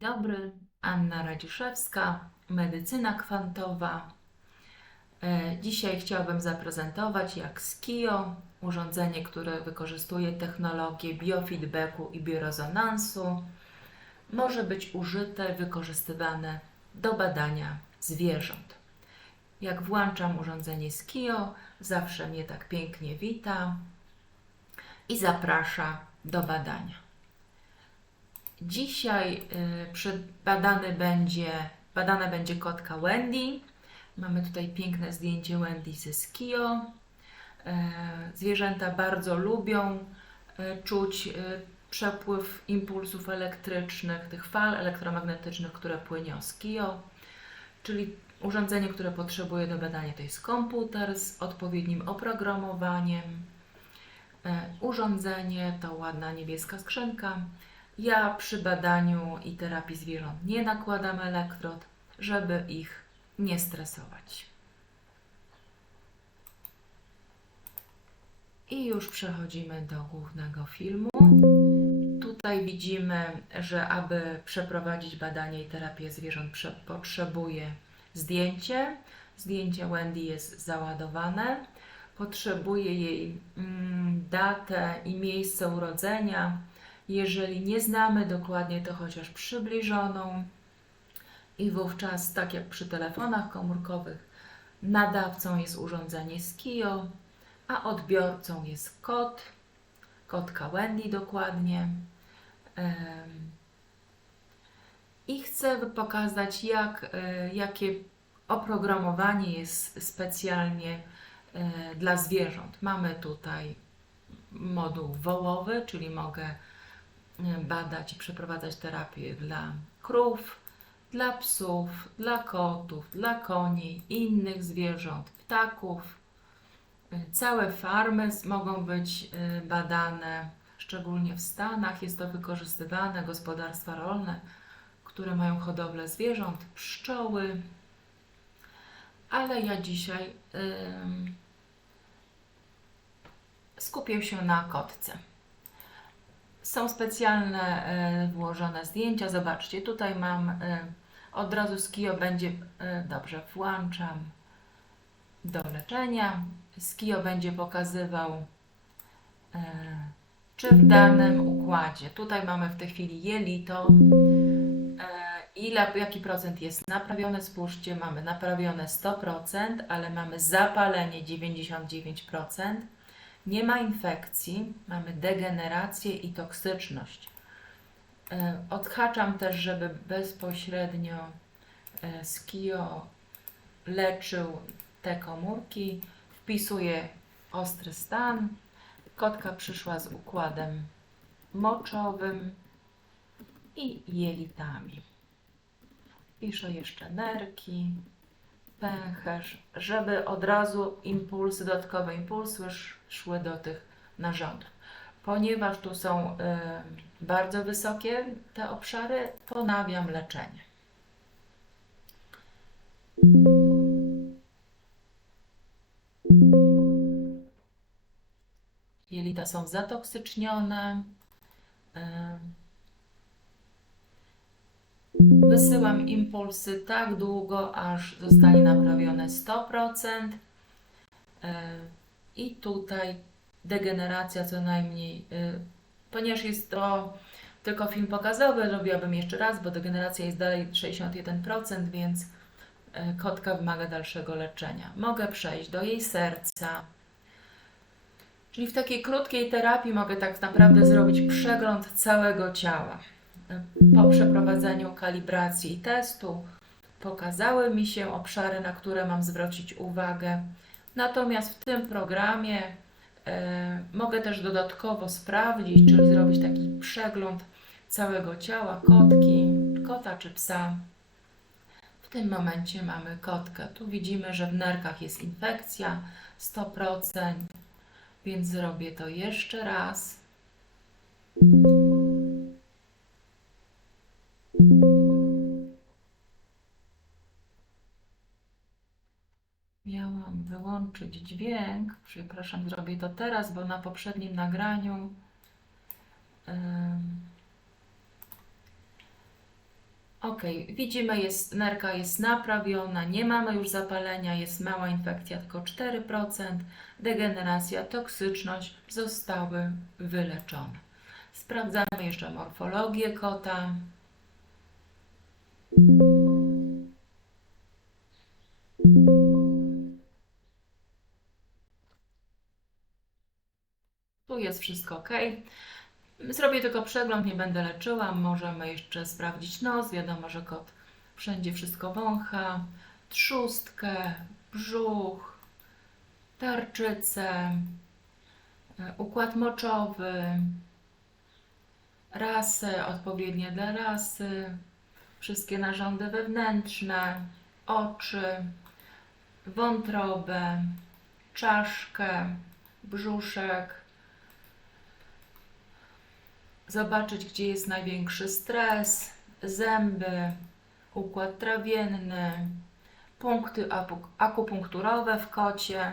dobry, Anna Radziszewska, medycyna kwantowa. E, Dzisiaj chciałabym zaprezentować jak Skio, urządzenie, które wykorzystuje technologię biofeedbacku i biorezonansu, może być użyte, wykorzystywane do badania zwierząt. Jak włączam urządzenie Skio, zawsze mnie tak pięknie wita i zaprasza do badania. Dzisiaj y, badany będzie, badana będzie kotka Wendy. Mamy tutaj piękne zdjęcie Wendy ze Skio. E, zwierzęta bardzo lubią e, czuć przepływ impulsów elektrycznych, tych fal elektromagnetycznych, które płynie z Skio. Czyli urządzenie, które potrzebuje do badania to jest komputer z odpowiednim oprogramowaniem. Urządzenie to ładna niebieska skrzynka ja przy badaniu i terapii zwierząt nie nakładam elektrod, żeby ich nie stresować. I już przechodzimy do głównego filmu. Tutaj widzimy, że aby przeprowadzić badanie i terapię zwierząt potrzebuje zdjęcie. Zdjęcie Wendy jest załadowane. Potrzebuje jej mm, datę i miejsce urodzenia, jeżeli nie znamy dokładnie, to chociaż przybliżoną. I wówczas, tak jak przy telefonach komórkowych, nadawcą jest urządzenie Skio, a odbiorcą jest kod, kotka Wendy dokładnie. I chcę pokazać, jak, e, jakie oprogramowanie jest specjalnie e, dla zwierząt. Mamy tutaj moduł wołowy, czyli mogę badać i przeprowadzać terapię dla krów, dla psów, dla kotów, dla koni, innych zwierząt, ptaków. Całe farmy mogą być y, badane, szczególnie w Stanach jest to wykorzystywane, gospodarstwa rolne, które mają hodowlę zwierząt, pszczoły. Ale ja dzisiaj yy, skupię się na kotce. Są specjalne e, włożone zdjęcia. Zobaczcie, tutaj mam e, od razu Skio będzie, e, dobrze, włączam do leczenia. Skio będzie pokazywał, czy w danym układzie, tutaj mamy w tej chwili jelito, ile, jaki procent jest naprawione, spójrzcie, mamy naprawione 100%, ale mamy zapalenie 99%, nie ma infekcji, mamy degenerację i toksyczność. E, odhaczam też, żeby bezpośrednio e, Skio leczył te komórki. Wpisuję ostry stan. Kotka przyszła z układem moczowym i jelitami. Piszę jeszcze nerki pęcherz, żeby od razu impulsy, dodatkowe impulsy szły do tych narządów. Ponieważ tu są y, bardzo wysokie te obszary, ponawiam leczenie. Jelita są zatoksycznione. Y, Wysyłam impulsy tak długo, aż zostanie naprawione 100%. E, I tutaj degeneracja co najmniej, e, ponieważ jest to tylko film pokazowy, robiłabym jeszcze raz, bo degeneracja jest dalej 61%, więc e, kotka wymaga dalszego leczenia. Mogę przejść do jej serca. Czyli w takiej krótkiej terapii mogę tak naprawdę zrobić przegląd całego ciała po przeprowadzeniu kalibracji i testu pokazały mi się obszary, na które mam zwrócić uwagę. Natomiast w tym programie e, mogę też dodatkowo sprawdzić, czyli zrobić taki przegląd całego ciała kotki, kota czy psa. W tym momencie mamy kotkę. Tu widzimy, że w nerkach jest infekcja 100%, więc zrobię to jeszcze raz. Miałam wyłączyć dźwięk. Przepraszam, zrobię to teraz, bo na poprzednim nagraniu Ok, widzimy, jest, nerka jest naprawiona, nie mamy już zapalenia, jest mała infekcja, tylko 4%, degeneracja, toksyczność zostały wyleczone. Sprawdzamy jeszcze morfologię kota. Tu jest wszystko ok. Zrobię tylko przegląd, nie będę leczyła. Możemy jeszcze sprawdzić nos. Wiadomo, że kot wszędzie wszystko wącha. Trzustkę, brzuch, tarczycę, e, układ moczowy, rasy odpowiednie dla rasy, wszystkie narządy wewnętrzne, oczy, wątrobę, czaszkę, brzuszek, zobaczyć, gdzie jest największy stres, zęby, układ trawienny, punkty akupunkturowe w kocie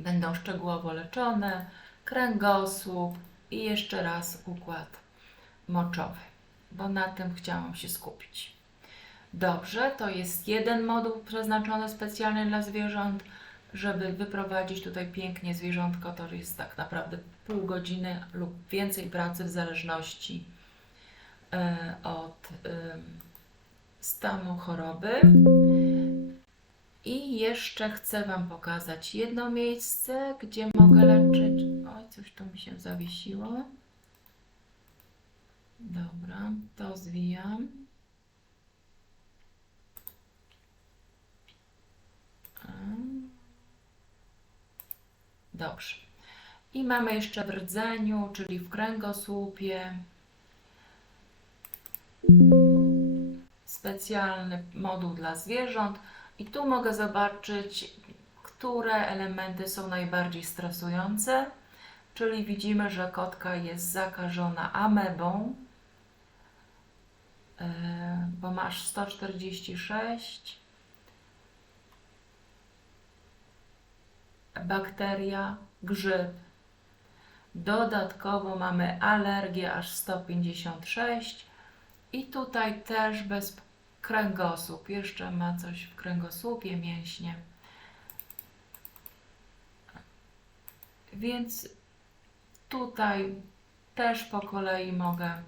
będą szczegółowo leczone, kręgosłup i jeszcze raz układ moczowy, bo na tym chciałam się skupić. Dobrze, to jest jeden moduł przeznaczony specjalnie dla zwierząt. Żeby wyprowadzić tutaj pięknie zwierzątko, to jest tak naprawdę pół godziny lub więcej pracy w zależności e, od stanu choroby. I jeszcze chcę Wam pokazać jedno miejsce, gdzie mogę leczyć. Oj, coś tu mi się zawiesiło. Dobra, to zwijam. A. Dobrze. I mamy jeszcze w rdzeniu, czyli w kręgosłupie. Specjalny moduł dla zwierząt. I tu mogę zobaczyć, które elementy są najbardziej stresujące. Czyli widzimy, że kotka jest zakażona amebą, yy, bo masz 146. bakteria, grzyb. Dodatkowo mamy alergię aż 156 i tutaj też bez kręgosłup. Jeszcze ma coś w kręgosłupie, mięśnie. Więc tutaj też po kolei mogę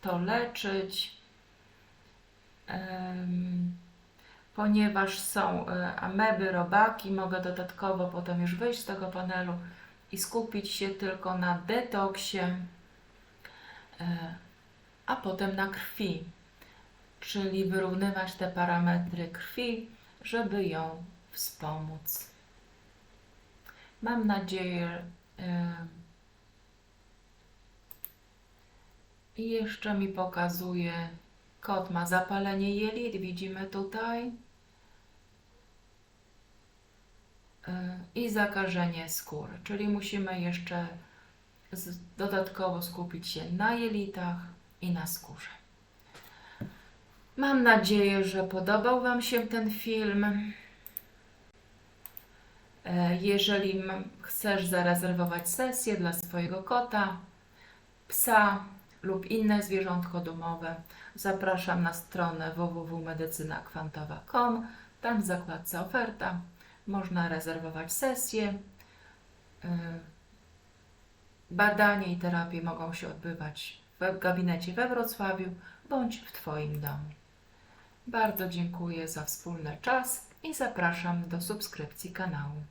to leczyć. Em, ponieważ są e, ameby, robaki, mogę dodatkowo potem już wyjść z tego panelu i skupić się tylko na detoksie, e, a potem na krwi, czyli wyrównywać te parametry krwi, żeby ją wspomóc. Mam nadzieję, e, i jeszcze mi pokazuje, kot ma zapalenie jelit, widzimy tutaj. Y, i zakażenie skóry, czyli musimy jeszcze dodatkowo skupić się na jelitach i na skórze. Mam nadzieję, że podobał Wam się ten film. E, Jeżeli chcesz zarezerwować sesję dla swojego kota, psa lub inne zwierzątko domowe, zapraszam na stronę www.medycynakwantowa.com. Tam w zakładce oferta można rezerwować sesje. Y, Badanie i terapie mogą się odbywać w gabinecie we Wrocławiu bądź w Twoim domu. Bardzo dziękuję za wspólny czas i zapraszam do subskrypcji kanału.